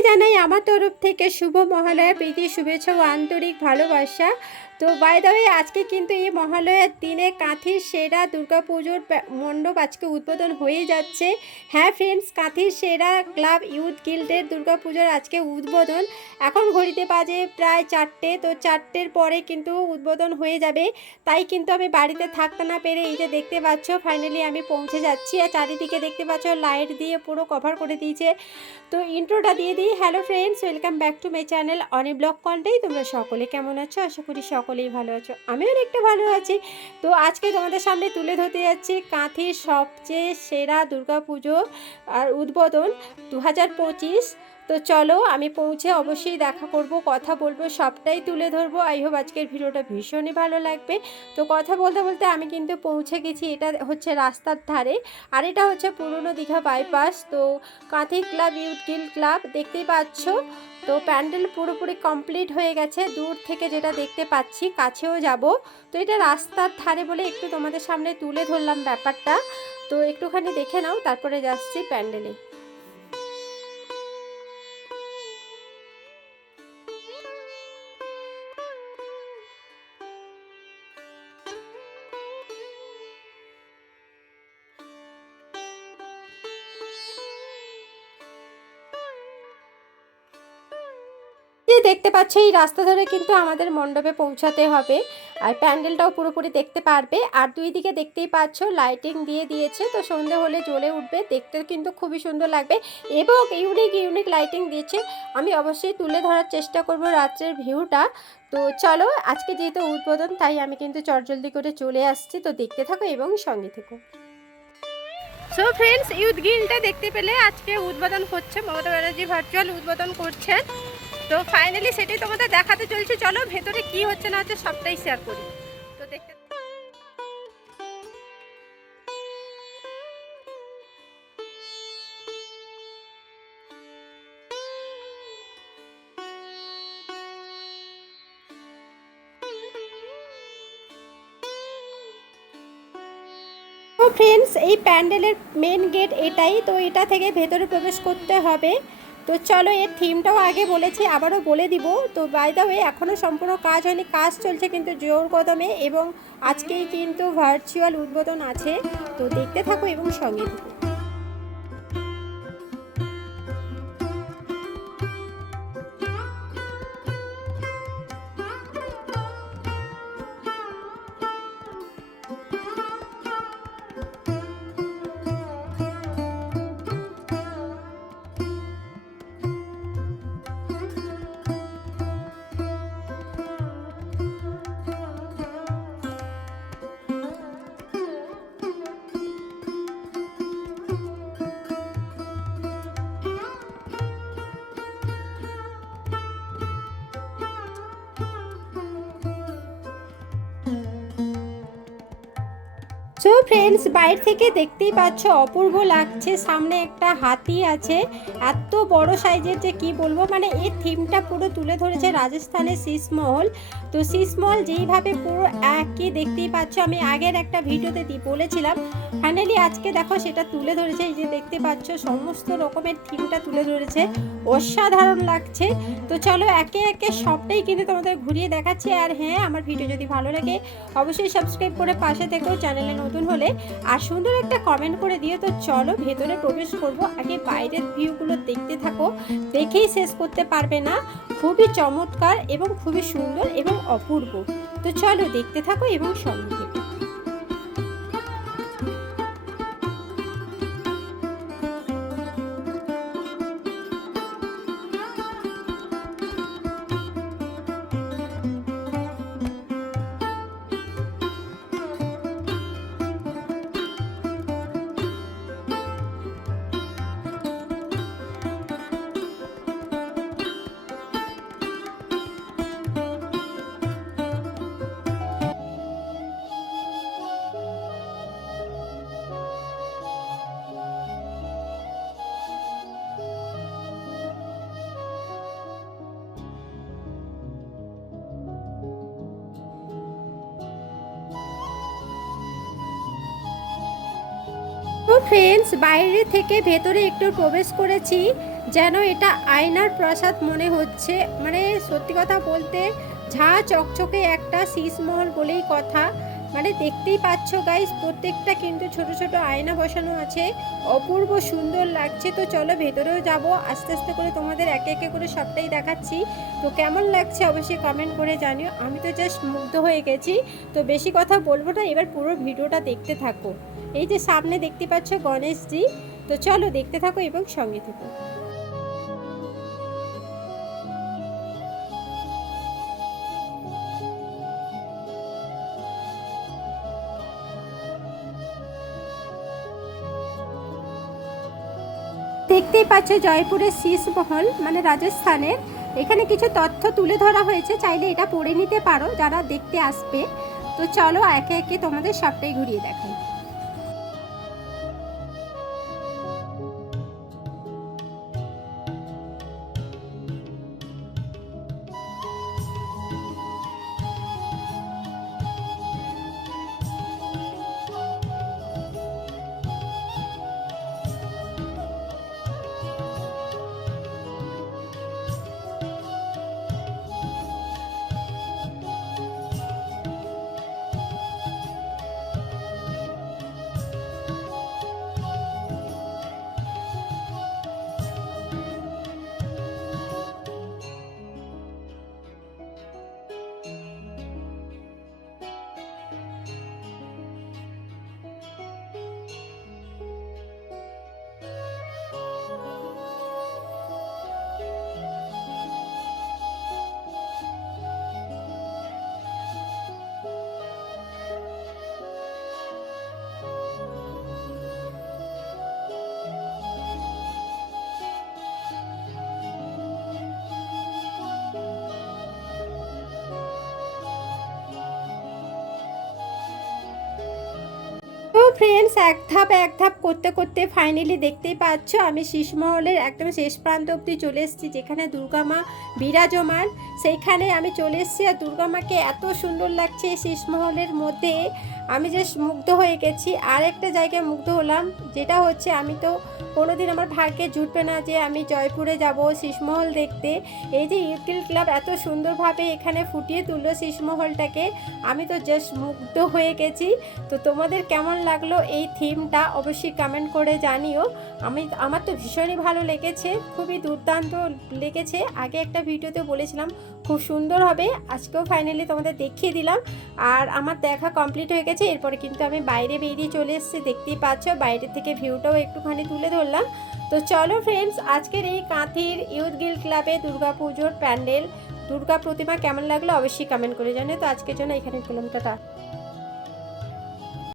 জানাই আমার তরফ থেকে শুভ মহালয়া প্রীতি শুভেচ্ছা ও আন্তরিক ভালোবাসা। তো বাই আজকে কিন্তু এই মহালয়ার দিনে কাঁথির সেরা দুর্গাপুজোর প্যা- মণ্ডপ আজকে উদ্বোধন হয়ে যাচ্ছে। হ্যাঁ ফ্রেন্ডস কাঁথির সেরা ক্লাব ইউথ গিল্ডের দুর্গা পুজোর আজকে উদ্বোধন। এখন ঘড়িতে বাজে প্রায় চারটে, তো চারটের পরে কিন্তু উদ্বোধন হয়ে যাবে। তাই কিন্তু আমি বাড়িতে থাকতে না পেরে এই যে দেখতে পাচ্ছ ফাইনালি আমি পৌঁছে যাচ্ছি। আর চারিদিকে দেখতে পাচ্ছ লাইট দিয়ে পুরো কভার করে দিয়েছে। তো ইন্ট্রোটা দিয়ে দিই। Hello friends welcome back to my channel Oni blog Contai তোমরা সকলে কেমন আছো? আশা করি সকলেই ভালো আছো। আমি অনেকটা ভালো আছি। তো আজকে তোমাদের সামনে তুলে ধরতে যাচ্ছি কাঁথির সবচেয়ে সেরা দুর্গাপুজো আর উদ্বোধন দু হাজার পঁচিশ তো চলো আমি পৌঁছে অবশ্যই দেখা করব, কথা বলব, সবটাই তুলে ধরবো। আই হোপ আজকের ভিডিওটা ভীষণই ভালো লাগবে। তো কথা বলতে বলতে আমি কিন্তু পৌঁছে গেছি, এটা হচ্ছে রাস্তার ধারে। আর এটা হচ্ছে পুরনো দীঘা বাইপাস তো কাঁথি ক্লাব ইউথ গিল ক্লাব, দেখতেই পাচ্ছ। তো প্যান্ডেল পুরোপুরি কমপ্লিট হয়ে গেছে, দূর থেকে যেটা দেখতে পাচ্ছি, কাছেও যাব। তো এটা রাস্তার ধারে বলে একটু তোমাদের সামনে তুলে ধরলাম ব্যাপারটা। তো একটুখানি দেখে নাও, তারপরে যাচ্ছি প্যান্ডেলে। যে দেখতে পাচ্ছ এই রাস্তা ধরে কিন্তু আমাদের মণ্ডপে পৌঁছাতে হবে। আর প্যান্ডেলটাও পুরোপুরি দেখতে পারবে। আর দুই দিকে দেখতেই পাচ্ছ লাইটিং দিয়ে দিয়েছে। তো সন্ধে হলে জ্বলে উঠবে। দেখতে কিন্তু খুবই সুন্দর লাগবে। এবং ইউনিক ইউনিক লাইটিং দিয়েছে। আমি অবশ্যই তুলে ধরার চেষ্টা করব রাত্রের ভিউটা তো চলো, আজকে যেহেতু উদ্বোধন, তাই আমি কিন্তু চটজলদি করে চলে আসছি। তো দেখতে থাকো এবং সঙ্গে থেকো। সো ফ্রেন্ডস ইউথ গিলটা দেখতে পেলে আজকে উদ্বোধন হচ্ছে। মমতা ব্যানার্জি ভার্চুয়াল উদ্বোধন করছেন। তো ফাইনালি সেটাই তোমাদের দেখাতে চলছে। চলো ভেতরে কি হচ্ছে না হচ্ছে সবটাই শেয়ার করি। তো দেখতে ফ্রেন্ডস এই প্যান্ডেলের মেন গেট এটাই। তো এটা থেকে ভেতরে প্রবেশ করতে হবে। তো চলো, এর থিমটাও আগে বলেছি, আবারও বলে দিব। তো বাই ওয়ে এখনও সম্পূর্ণ কাজ হয়নি, কাজ চলছে কিন্তু জোর কদমে এবং আজকেই কিন্তু ভার্চুয়াল উদ্বোধন আছে। তো দেখতে থাকো এবং সঙ্গে থাকো। সো ফ্রেন্ডস বাইরে থেকে দেখতেই পাচ্ছ, অপূর্ব লাগছে। সামনে একটা হাতি আছে। এত বড় সাইজের যে কি বলব মানে এর থিমটা পুরো তুলে ধরেছে রাজস্থানের শীষমহল তো শীষমহল যেইভাবে পুরো একই দেখতেই পাচ্ছ, আমি আগের একটা ভিডিওতে দি বলেছিলাম। ফাইনালি আজকে দেখো সেটা তুলে ধরেছে। এই যে দেখতে পাচ্ছ, সমস্ত রকমের থিমটা তুলে ধরেছে। অসাধারণ লাগছে। তো চলো একে একে সবটাই কিন্তু তোমাদের ঘুরিয়ে দেখাচ্ছি। আর হ্যাঁ আমার ভিডিও যদি ভালো লাগে, অবশ্যই সাবস্ক্রাইব করে পাশে থেকেও চ্যানেলে নতুন হলে আর সুন্দর একটা কমেন্ট করে দিয়ে তো চলো ভেতরে প্রবেশ করব, আগে বাইরের ভিউগুলো দেখতে থাকো। দেখেই শেষ করতে পারবে না। খুবই চমৎকার এবং খুবই সুন্দর এবং অপূর্ব। তো চলো দেখতে থাকো এবং সঙ্গে ফ্রেন্ডস, বাইরে থেকে ভেতরে একটু প্রবেশ করেছি, যেন এটা আয়নার প্রসাদ মনে হচ্ছে। মানে সত্যি কথা বলতে, ঝা চকচকে একটা শীষমহল বলেই কথা। মানে দেখতেই পাচ্ছ গাইস প্রত্যেকটা কিন্তু ছোট ছোট আয়না বসানো আছে। অপূর্ব সুন্দর লাগছে। তো চলো ভেতরেও যাব। আস্তে আস্তে করে তোমাদের একে একে করে সবটাই দেখাচ্ছি। তো কেমন লাগছে অবশ্যই কমেন্ট করে জানিও। আমি তো জাস্ট মুগ্ধ হয়ে গেছি। তো বেশি কথা বলব না, এবার পুরো ভিডিওটা দেখতে থাকো। এই যে সামনে দেখতে পাচ্ছ গণেশজি। তো চলো দেখতে থাকো এবং সঙ্গে থাকো। দেখতেই পাচ্ছ জয়পুরের শীষমহল মানে রাজস্থানের। এখানে কিছু তথ্য তুলে ধরা হয়েছে, চাইলে এটা পড়ে নিতে পারো যারা দেখতে আসবে। তো চলো একে একে তোমাদের সবটাই ঘুরিয়ে দেখাই। ফ্রেন্ডস এক ধাপ এক ধাপ করতে করতে ফাইনালি দেখতেই পাচ্ছ আমি শীষমহলের একদম শেষ প্রান্ত অবধি চলে এসেছি, যেখানে দুর্গা মা বিরাজমান। সেইখানে আমি চলে এসেছি আর দুর্গা মাকে এত সুন্দর লাগছে শীষমহলের মধ্যে। আমি যে মুগ্ধ হয়ে গেছি। আর একটা জায়গায় মুগ্ধ হলাম, যেটা হচ্ছে আমি তো কোনোদিন আমার ভাগ্যে জুটবে না যে আমি জয়পুরে যাব শীষমহল দেখতে। এই যে ইউকিল ক্লাব এত সুন্দরভাবে এখানে ফুটিয়ে তুললো শীষমহলটাকে আমি তো জাস্ট মুগ্ধ হয়ে গেছি। তো তোমাদের কেমন লাগল এই থিমটা অবশ্যই কমেন্ট করে জানিও। আমি, আমার তো ভীষণই ভালো লেগেছে, খুবই দুর্দান্ত লেগেছে। আগে একটা ভিডিওতে বলেছিলাম, খুব সুন্দর হবে, আজকেও ফাইনালি তোমাদের দেখিয়ে দিলাম। আর আমার দেখা কমপ্লিট হয়ে গেছে, এরপরে কিন্তু আমি বাইরে বেরিয়ে চলে এসেছি, দেখতেই পাচ্ছ, বাইরে থেকে ভিউটাও একটুখানি তুলে ধরলাম তো চলো ফ্রেন্ডস আজকের এই কাঁথির ইউথ গিল ক্লাবে দুর্গাপুজোর প্যান্ডেল, দুর্গা প্রতিমা কেমন লাগল অবশ্যই কমেন্ট করে জানে তো আজকের জন্য এখানে কিলোমিটারটা